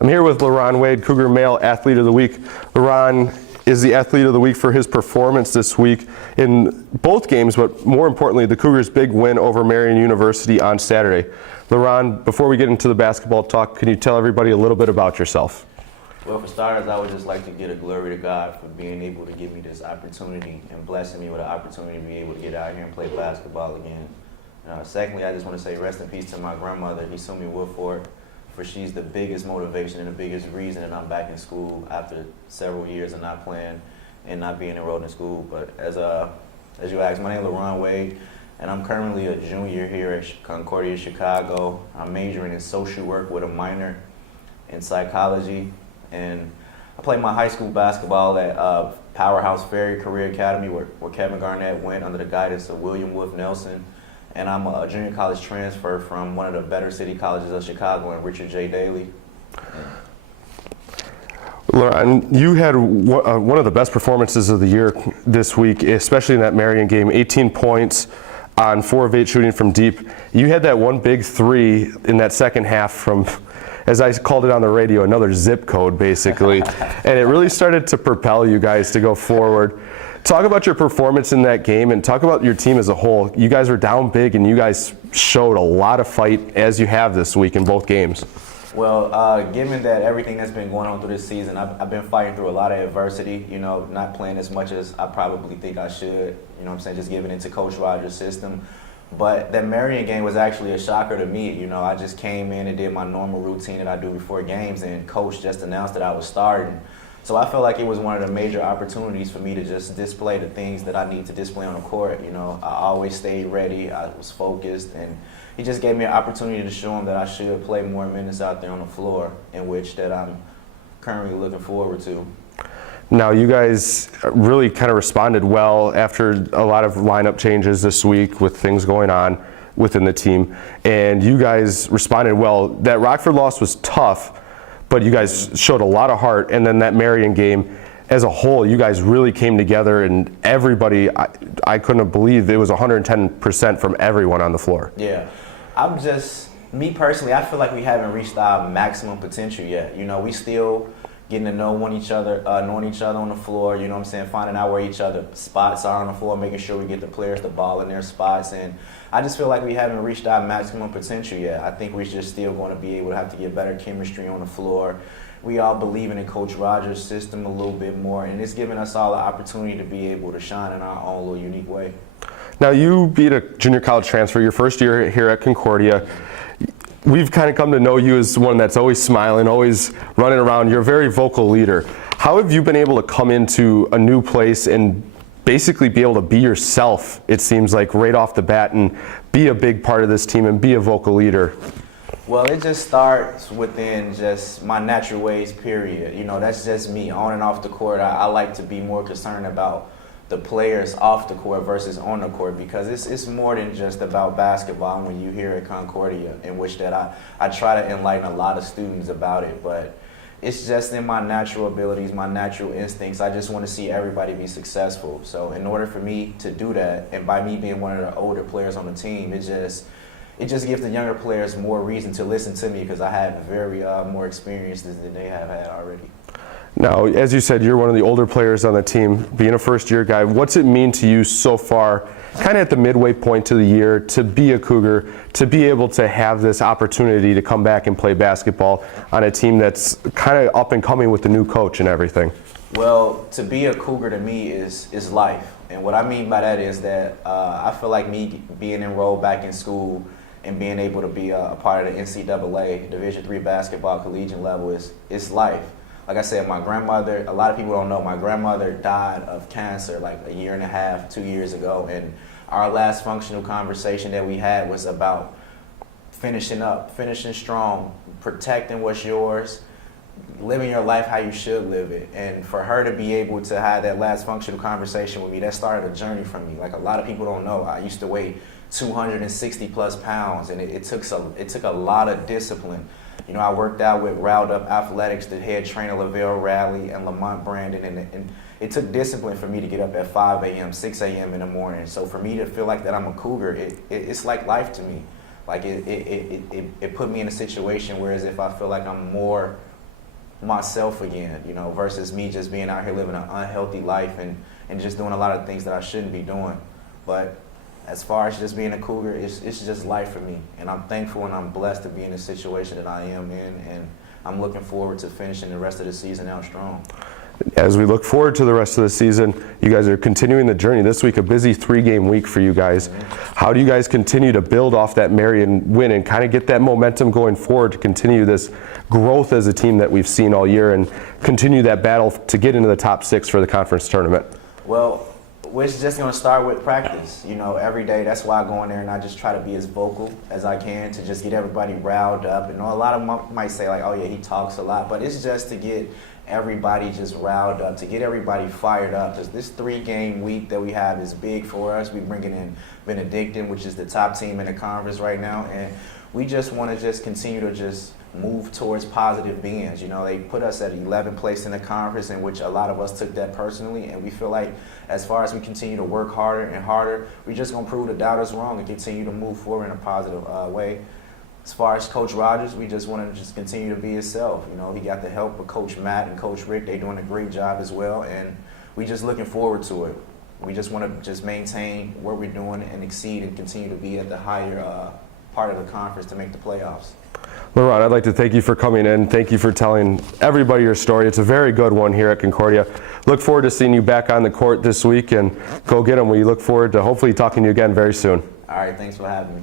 I'm here with LaRon Wade, Cougar Male Athlete of the Week. LaRon is the Athlete of the Week for his performance this week in both games, but more importantly, the Cougars' big win over Marian University on Saturday. LaRon, before we get into the basketball talk, can you tell everybody a little bit about yourself? Well, for starters, I would just like to give a glory to God for being able to give me this opportunity and blessing me with an opportunity to be able to get out here and play basketball again. Secondly, I just want to say rest in peace to my grandmother, Hisumi Woodford, for she's the biggest motivation and the biggest reason that I'm back in school after several years of not playing and not being enrolled in school. But as you asked, my name is LaRon Wade, and I'm currently a junior here at Concordia, Chicago. I'm majoring in social work with a minor in psychology. And I played my high school basketball at Powerhouse Ferry Career Academy, where Kevin Garnett went under the guidance of William Wolf Nelson. And I'm a junior college transfer from one of the better city colleges of Chicago and Richard J. Daley. LaRon, you had one of the best performances of the year this week, especially in that Marian game, 18 points on 4 of 8 shooting from deep. You had that one big three in that second half from, as I called it on the radio, another zip code basically. And it really started to propel you guys to go forward. Talk about your performance in that game and talk about your team as a whole. You guys were down big and you guys showed a lot of fight as you have this week in both games. Well, given that everything that's been going on through this season, I've been fighting through a lot of adversity, not playing as much as I probably think I should, just giving into Coach Rogers' system. But that Marian game was actually a shocker to me. I just came in and did my normal routine that I do before games, and Coach just announced that I was starting. So I felt like it was one of the major opportunities for me to just display the things that I need to display on the court. I always stayed ready, I was focused, and he just gave me an opportunity to show him that I should play more minutes out there on the floor, in which that I'm currently looking forward to. Now, you guys really kind of responded well after a lot of lineup changes this week with things going on within the team, and you guys responded well. That Rockford loss was tough, but you guys showed a lot of heart, and then that Marian game as a whole, you guys really came together, and everybody, I couldn't believe it was 110% from everyone on the floor. Yeah, me personally, I feel like we haven't reached our maximum potential yet. We still getting to know each other on the floor, finding out where each other's spots are on the floor, making sure we get the players the ball in their spots. And I just feel like we haven't reached our maximum potential yet. I think we're just still going to be able to have to get better chemistry on the floor. We all believing in Coach Rogers' system a little bit more, and it's giving us all the opportunity to be able to shine in our own little unique way. Now, you beat a junior college transfer your first year here at Concordia. We've kind of come to know you as one that's always smiling, always running around. You're a very vocal leader. How have you been able to come into a new place and basically be able to be yourself, it seems like, right off the bat, and be a big part of this team and be a vocal leader? Well, it just starts within just my natural ways, period. That's just me on and off the court. I like to be more concerned about the players off the court versus on the court, because it's more than just about basketball when you hear at Concordia, in which that I try to enlighten a lot of students about it. But it's just in my natural abilities, my natural instincts. I just want to see everybody be successful. So in order for me to do that, and by me being one of the older players on the team, it just gives the younger players more reason to listen to me, because I have very more experiences than they have had already. Now, as you said, you're one of the older players on the team, being a first-year guy. What's it mean to you so far, kind of at the midway point to the year, to be a Cougar, to be able to have this opportunity to come back and play basketball on a team that's kind of up and coming with the new coach and everything? Well, to be a Cougar to me is life. And what I mean by that is that I feel like me being enrolled back in school and being able to be a part of the NCAA Division III basketball collegiate level is life. Like I said, my grandmother, a lot of people don't know, my grandmother died of cancer like a year and a half, 2 years ago. And our last functional conversation that we had was about finishing up, finishing strong, protecting what's yours, living your life how you should live it. And for her to be able to have that last functional conversation with me, that started a journey for me. Like a lot of people don't know, I used to weigh 260 plus pounds, and it took a lot of discipline. I worked out with Riled Up Athletics, the head trainer Lavelle Raleigh and Lamont Brandon, and it took discipline for me to get up at 5 a.m., 6 a.m. in the morning. So for me to feel like that I'm a Cougar, it's like life to me. Like it put me in a situation where as if I feel like I'm more myself again, you know, versus me just being out here living an unhealthy life and just doing a lot of things that I shouldn't be doing. But as far as just being a Cougar, it's just life for me. And I'm thankful and I'm blessed to be in the situation that I am in. And I'm looking forward to finishing the rest of the season out strong. As we look forward to the rest of the season, you guys are continuing the journey. This week, a busy 3-game week for you guys. How do you guys continue to build off that Marian win and kind of get that momentum going forward to continue this growth as a team that we've seen all year and continue that battle to get into the top 6 for the conference tournament? Well, we're just going to start with practice, you know, every day. That's why I go in there and I just try to be as vocal as I can to just get everybody riled up. And a lot of them might say, like, oh, yeah, he talks a lot. But it's just to get everybody just riled up, to get everybody fired up. Because this 3-game week that we have is big for us. We're bringing in Benedictine, which is the top team in the conference right now. And we just want to just continue to just move towards positive beings. You know, they put us at 11th place in the conference, in which a lot of us took that personally, and we feel like as far as we continue to work harder and harder, we're just going to prove the doubters wrong and continue to move forward in a positive way. As far as Coach Rogers, we just want to just continue to be himself. You know, he got the help of Coach Matt and Coach Rick. They're doing a great job as well, and we just looking forward to it. We just want to just maintain what we're doing and exceed and continue to be at the higher part of the conference to make the playoffs. LaRon, I'd like to thank you for coming in. Thank you for telling everybody your story. It's a very good one here at Concordia. Look forward to seeing you back on the court this week, and go get them. We look forward to hopefully talking to you again very soon. All right, thanks for having me.